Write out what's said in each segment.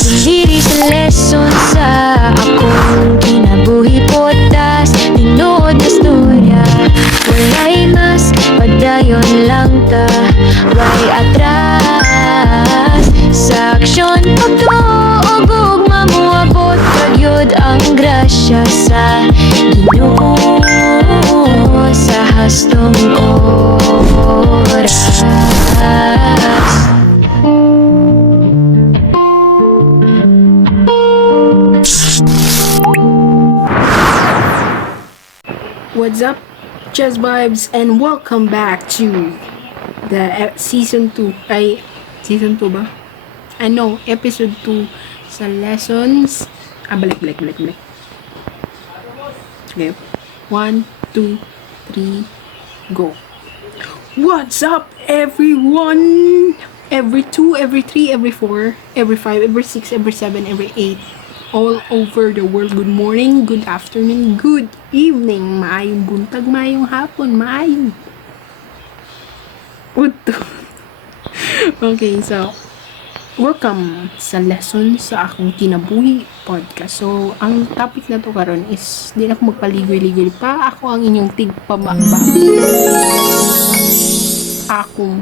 Diri sa lesson sa akong kinabuhi potas, tinood na storya. Walay mas padayon lang ta, way atras. Sa aksyon pagtuog ug mamuabot pagyud ang grasya sa Ginoo sa hastong oras. What's up, Jazz Vibes, and welcome back to the season 2. Season 2 ba? Ano, episode 2 sa lessons. Balik. Okay. 1, 2, 3, go. What's up, everyone? Every 2, every 3, every 4, every 5, every 6, every 7, every 8. All over the world. Good morning, good afternoon, good evening, maayong buntag, maayong hapon, maayong uto. Okay, so welcome sa lesson sa akong kinabuhi podcast. So ang topic na to karon is di na ako magpaligoy-ligoy pa. Ako ang inyong tigpababa akong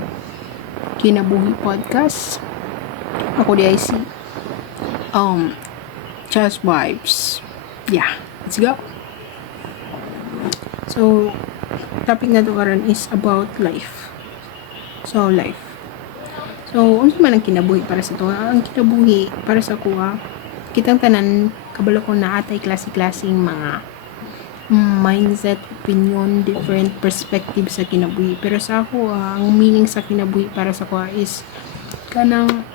kinabuhi podcast. Ako di ay si Jazz Vibes. Yeah, let's go. So, topic na to karon is about life. So, life. So, unsa man ang kinabuhi para sa to? Ang kinabuhi para sa kuha, kitang tanan kabalo ko na atay klase-klaseng mga mindset, opinion, different perspective sa kinabuhi. Pero sa ako, ang meaning sa kinabuhi para sa kuha is kanang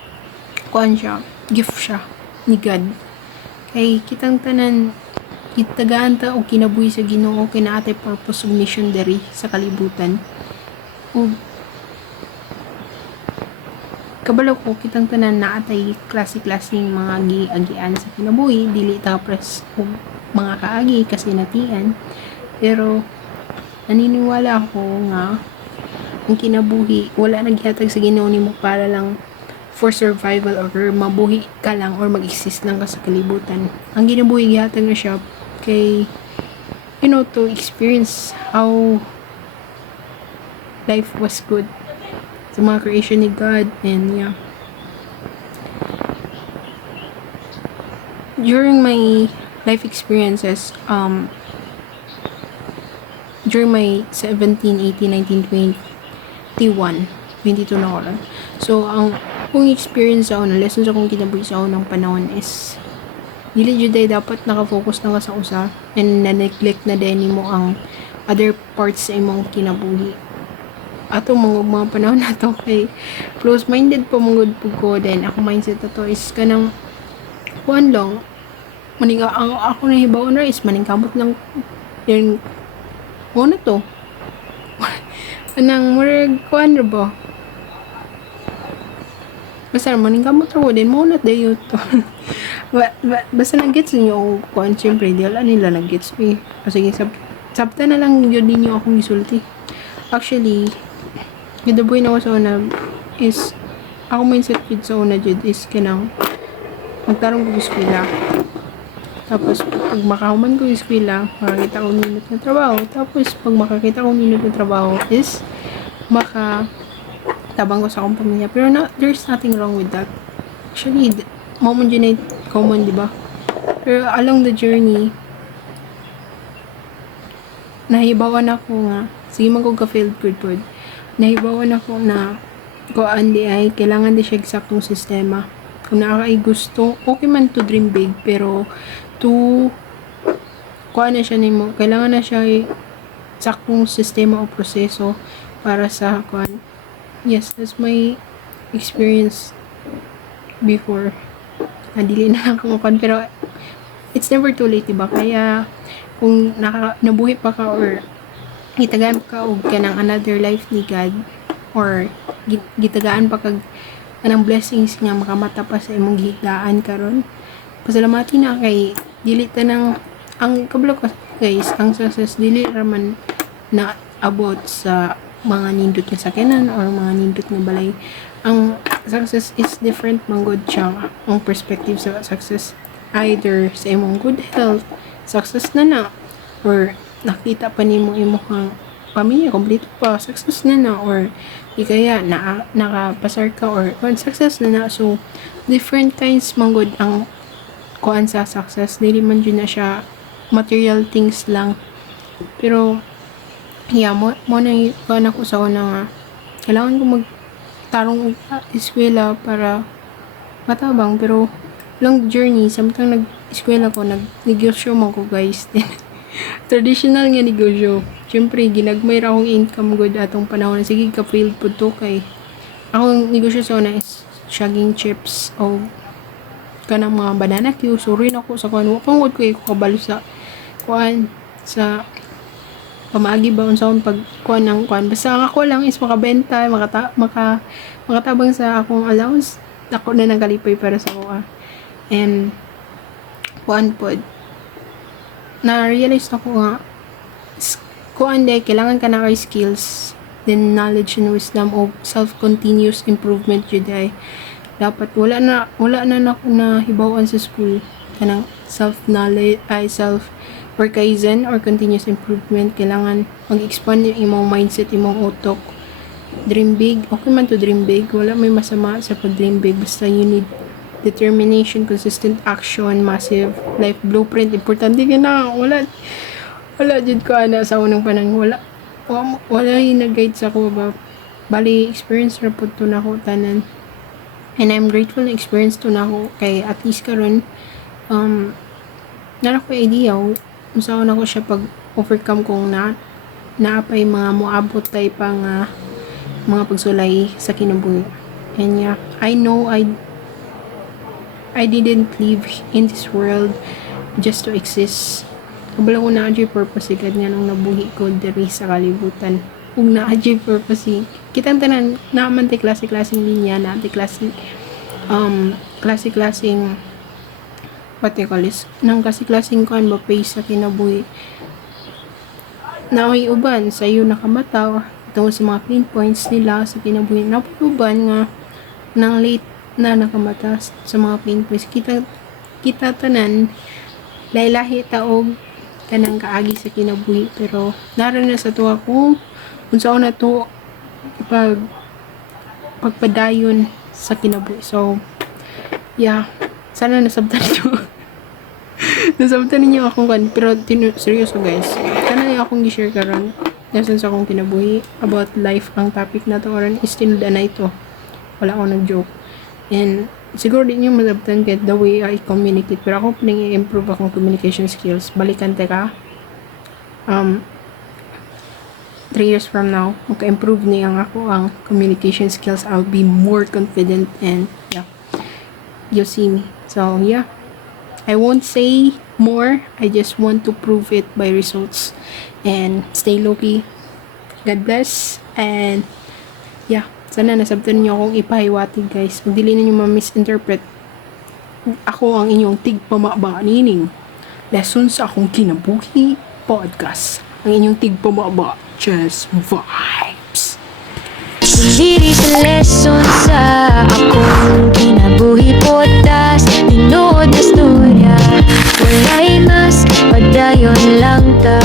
kuan siya, gift siya ni God. Kay kitang tanan gitagaan ta og kinabuhi sa Ginoo kay naa tay purpose ug mission diri sa kalibutan. Ug kabalo ko kitang tanan naa tay klase-klaseng mga giagian sa kinabuhi, dili ta pres og mga kaagi kasinatian. Pero naniniwala ako nga ang kinabuhi wala naghatag sa Ginoo nimo para lang for survival or mabuhi ka lang or mag-exist lang ka sa kalibutan. Ang ginabuhi gihatag na siya kay to experience how life was good sa mga creation ni God. And yeah, during my life experiences, during my 17, 18, 19, 21, 22 na oras. So ang kung experience ako na lessons akong kinabuhi sa unang panahon is dili jud ay dapat nakafocus na ka sa usa and na-neglect na din mo ang other parts sa imong kinabuhi. Ato mga panahon na to kay close-minded pa mong pud ko, then ako mindset na to is kanang kuan lang maning ang ako na hibaw na is maningkamot lang then mo na to anang murag kuan ra ba basta maningkamot ra din mo na dayo to. Basta nag-gets niyo kung siyempre di wala nila nag-gets me. Sige, sabta na lang yun ninyo akong gisulti. Actually gidaboy na ako sa una is ako mindset kid sa una jud is kanang magtarong ko sa eskwela. Tapos pag makahuman ko sa eskwela makakita ko minute ng trabaho. Tapos pag makakita ko minute ng trabaho is tabang ko sa akong pamilya. Pero there's nothing wrong with that. Actually, moment yun ay common, di ba? Pero along the journey, nahibawan ako nga, sige man ko ka-failed good. Nahibawan ako na kuan di ay, kailangan di siya eksaktong sistema. Kung nakakay gusto, okay man to dream big, pero kuan na siya nimo, kailangan na siya eksaktong sistema o proseso para sa kuan. Yes, that's my experience before. Nadili na lang kung kuan, pero it's never too late, diba? Kaya kung nabuhi pa ka or gitagaan pa ka og kanang another life ni God or gitagaan pa kag anang blessings nga makamata pa sa imong gihigdaan karon, pasalamati na kay dili tanang ang kabalo ko guys, ang success dili raman na abot sa mga nindot nga sakyanan or mga nindot nga balay. Ang success is different man gud siya ang perspective sa success. Either sa imong good health, success na or nakita pa nimo imong pamilya kompleto pa, success na or di kaya nakapasar ka or success na. So different kinds man gud ang kuan sa success. Dili man jud na siya material things lang. Pero yeah, mo na kuan ako sa una nga kailangan ko magtarong og eskwela para matabang, pero long journey. Samtang nag-eskwela ko, nag-negosyo man ko guys. Traditional nga negosyo. Siyempre, ginagmay ra akong income good atong panahon. Sige, ka-failed po to kay akong negosyo sa una is shagging chips o kanang mga banana Q. Sorry na ko sa kuan. Pangod ko kabalo sa kuan sa pamaagi ba unsaon pag kuan ng kuan. Basta ang ako lang is makabenta, makatabang sa akong allowance. Ako na nagkalipay para sa kuha. And kuan pod na-realize na ko nga kuan day kailangan ka na kay skills, then knowledge and wisdom of self-continuous improvement jud ay dapat wala na ako na hibaw-an sa school kanang self-knowledge ay self-work kaizen or continuous improvement. Kailangan mag-expand yung imong mindset, imong utok. Dream big, okay man to dream big, wala may masama sa pag-dream big, basta you need determination, consistent action, massive life blueprint. Importante ka na, wala jud ko ana sa unang panahon, wala yung nag-guide sa ko ba, bali experience ra po to na ko tanan, and I'm grateful na experience to na ko kay at least karon nara ko idea kung saan ako siya pag overcome kong naapay mga moabot tay pa nga mga pagsulay sa kinabuhi. And yeah, I know I didn't live in this world just to exist. Kabala ko na adjay purpose agad nga nung nabuhi ko diri sa kalibutan. Kung na adjay purpose, kitang tanan naman tay klase-klaseng linya, na tay klaseng klase-klaseng what they call this, nang klase-klaseng kuan ba pace sa kinabuhi. Na ay uban sa iyo nakamataw tungkol sa mga pain points nila sa kinabuhi. Naputuban nga nang late na nakamata sa mga pain points. Kita tanan lahi-lahi taog kanang kaagi sa kinabuhi, pero naran na sa tuwa ko unsaon na to pagpadayon sa kinabuhi. So yeah, sana nasabtan niyo nasabtan ninyo akong kan, pero seryoso guys, kana akong gi-share karon lesson sa akong kinabuhi about life. Ang topic na to karon is tinuda na ito, wala akong nag-joke. And siguro din yung masabtan kahit the way I communicate, pero ako piling i-improve akong communication skills. Balikan teka 3 years from now, maka-improve niya ang communication skills. I'll be more confident and yeah, you'll see me. So yeah, I won't say more. I just want to prove it by results. And stay low-key. God bless. And yeah, sana nasabtan niyo akong ipahiwatig guys. Huwag dili ninyo ma-misinterpret. Ako ang inyong tigpamaba nining lesson sa akong kinabuhi podcast. Ang inyong tigpamaba, just vibes. Diri sa lesson sa akong kinabuhi podcast, tinood na storya, walay mas padayon lang ta.